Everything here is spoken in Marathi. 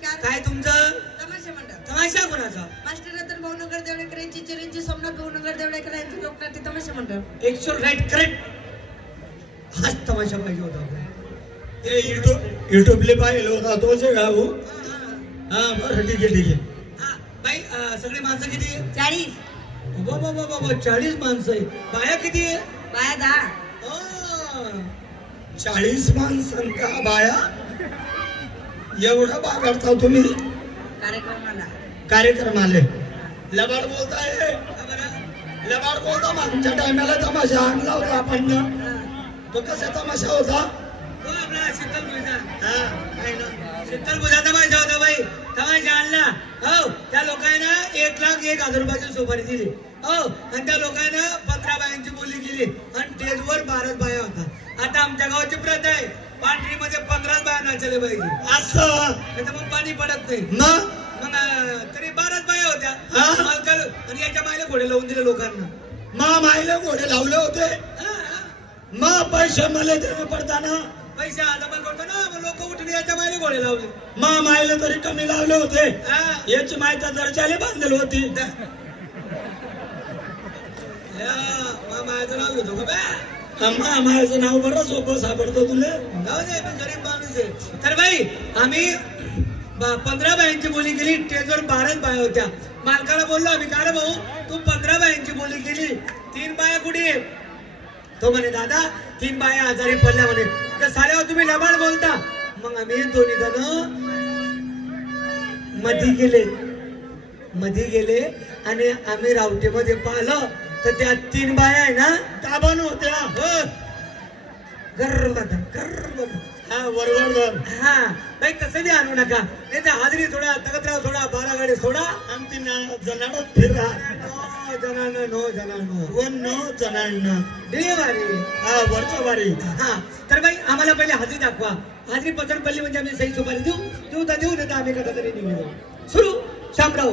नमस्कार. काय तुमचं? तमाशा मंडळ. तमाशा कोणाचा? मास्टर रतन भाऊनगर देवळेकर यांची चिरंजी सोमनाथ भाऊनगर देवळेकर यांचं लोकनाट्य तमाशा मंडळ. एकशे राईट करेक्ट. हाच तमाशा पाहिजे होता ते युट्यूब युट्यूबले पाहिलं होता तोच आहे का भाऊ? हा बरं ठीक आहे ठीक आहे. हा. बाई अं, सगळे माणसं किती आहे चाळीस. बाबा बाबा बाबा चाळीस माणसं आहे बाया किती आहे बाया दहा. अं, चाळीस माणसांका बाया एवढा बागाडता तुम्ही. कार्यक्रमाला. कार्यक्रमाले. लबाड बोलताय? लबाड बोलता मागच्या टायमाला तमाशा आणला होता आपण. तो कसा तमाशा होता? शीतल हा. शीतल पूजा तमाशा होता बाई. तमाशा आणला. हो त्या लोकांना एक लाख एक हजार रुपयाची सुपारी दिली. हो आणि त्या लोकांना पंधरा बायांची बोली केली. आणि स्टेजवर बाराच बाया होता. आता आमच्या गावाची प्रथा आहे. पांढरीमध्ये पंधराच बाया नाचले पाहिजे. असं? नाही तर मग पाणी पडत नाही. मग मग अं, तरी बाराच बाया होत्या. हा? मालकाला आणि याच्या मायला घोडे लावून दिले लोकांना. मा मायले घोडे लावले होते? हा, हा. मा पैसे मला देणे पडताना? पैसे आता पण करतो ना मग लोक उठून याच्या मायला घोडे लावले. मा मायले तरी कमी लावले होते? हा. याची माहिती दर्जाले बांधली होती. या, मा मायाचं नाव घेतो का बे? अम्मा मायाचं नाव बरं सोपं सापडतं तुला. जाऊ दे गरीब माणूस आहे. तर बाई आम्ही पंधरा बायांची बोली केली स्टेजवर बाराच बाया होत्या. मालकाला बोललो आम्ही का रे भाऊ तू पंधरा बायांची बोली केली तीन बाया कुठे तो म्हणे दादा तीन बाया आजारी पडल्या म्हणे. तर साऱ्यावर तुम्ही लबाड बोलता. मग आम्ही दोन्ही जण मधी गेले. मधी गेले आणि आम्ही रावटेमध्ये पाहिलं. तर त्या तीन बाया आहे ना दाबण होत्या. हो. हा बरोबर धर. हा. नाही तसं बी आणू नका. नाही तर हाजरी सोडा तगतराव सोडा बालागाडी सोडा. आणि ती ना- जनाडत फिरा नो जनानं नो जनानं. वन न डिलिव्हरी हा वरच्या बारी. हा. तर बाई आम्हाला पहिले हाजरी दाखवा. हाजरी पसंत पडली म्हणजे आम्ही सही सुपारी देऊ. देऊ तर देऊ नाही तर आम्ही कसा तरी निघू सुरू. शामराव.